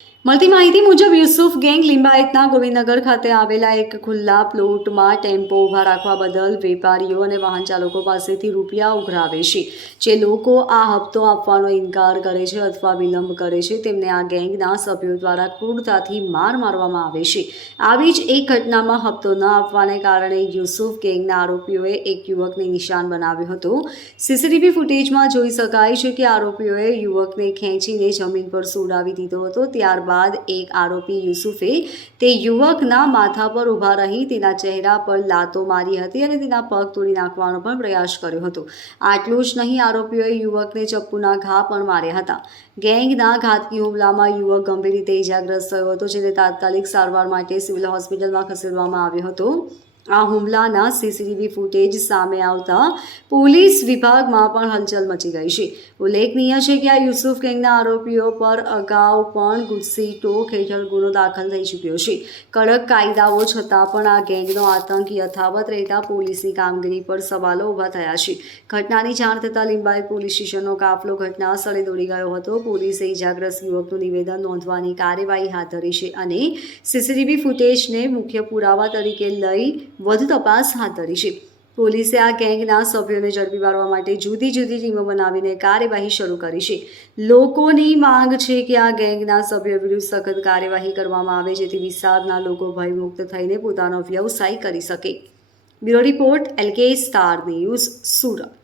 મળતી માહિતી મુજબ યુસુફ ગેંગ લિંબાયતના ગોવિંદનગર ખાતે આવેલા એક ખુલ્લા પ્લોટમાં ટેમ્પો ઊભા રાખવા બદલ વેપારીઓ અને વાહન ચાલકો પાસેથી રૂપિયા ઉઘરાવે છે. જે લોકો આ હપ્તો આપવાનો ઇનકાર કરે છે અથવા વિલંબ કરે છે તેમને આ ગેંગના સભ્યો દ્વારા ક્રૂરતાથી માર મારવામાં આવે છે. આવી જ એક ઘટનામાં હપ્તો ન આપવાને કારણે યુસુફ ગેંગના આરોપીઓએ એક યુવકને નિશાન બનાવ્યો હતો. સીસીટીવી ફૂટેજમાં જોઈ શકાય છે કે આરોપીઓએ યુવકને ખેંચીને જમીન પર સુવડાવી દીધો હતો. ત્યારબાદ એક આરોપી યુસુફે તે યુવકના માથા પર ઊભા રહી તેના ચહેરા પર લાતો મારી હતી અને તેના પગ તોડી નાખવાનો પણ પ્રયાસ કર્યો હતો. આટલું જ નહીં, આરોપીઓએ યુવકને ચપ્પુના ઘા પણ માર્યા હતા. ગેંગના ઘાતકી હુમલામાં યુવક ગંભીર રીતે ઇજાગ્રસ્ત થયો હતો, જેને તાત્કાલિક સારવાર માટે સિવિલ હોસ્પિટલમાં ખસેડવામાં આવ્યો હતો. આ હુમલાના સીસીટીવી ફૂટેજ સામે આવતા પોલીસ વિભાગમાં પણ હલચલ મચી ગઈ છે. ઉલ્લેખનીય છે કે આ યુસુફ ગેંગના આરોપીઓ પર અગાઉ પણ ગુજસીટો હેઠળ ગુનો દાખલ થઈ ચૂક્યો છે. કડક કાયદાઓ છતાં પણ આ ગેંગનો આતંક યથાવત રહેતા પોલીસની કામગીરી પર સવાલો ઊભા થયા છે. ઘટનાની જાણ થતાં લિંબાયત પોલીસ સ્ટેશનનો કાફલો ઘટના સ્થળે દોડી ગયો હતો. પોલીસે ઇજાગ્રસ્ત યુવકનું નિવેદન નોંધવાની કાર્યવાહી હાથ ધરી છે અને સીસીટીવી ફૂટેજને મુખ્ય પુરાવા તરીકે લઈ વધુ તપાસ હાથ ધરી છે. પોલીસે આ ગેંગના સભ્યોને ઝડપી પાડવા માટે જુદી જુદી ટીમો બનાવીને કાર્યવાહી શરૂ કરી છે. લોકોની માંગ છે કે આ ગેંગના સભ્યો વિરુદ્ધ સખત કાર્યવાહી કરવામાં આવે, જેથી વિસ્તારના લોકો ભયમુક્ત થઈને પોતાનો વ્યવસાય કરી શકે. Bureau report, LK star news, Surat.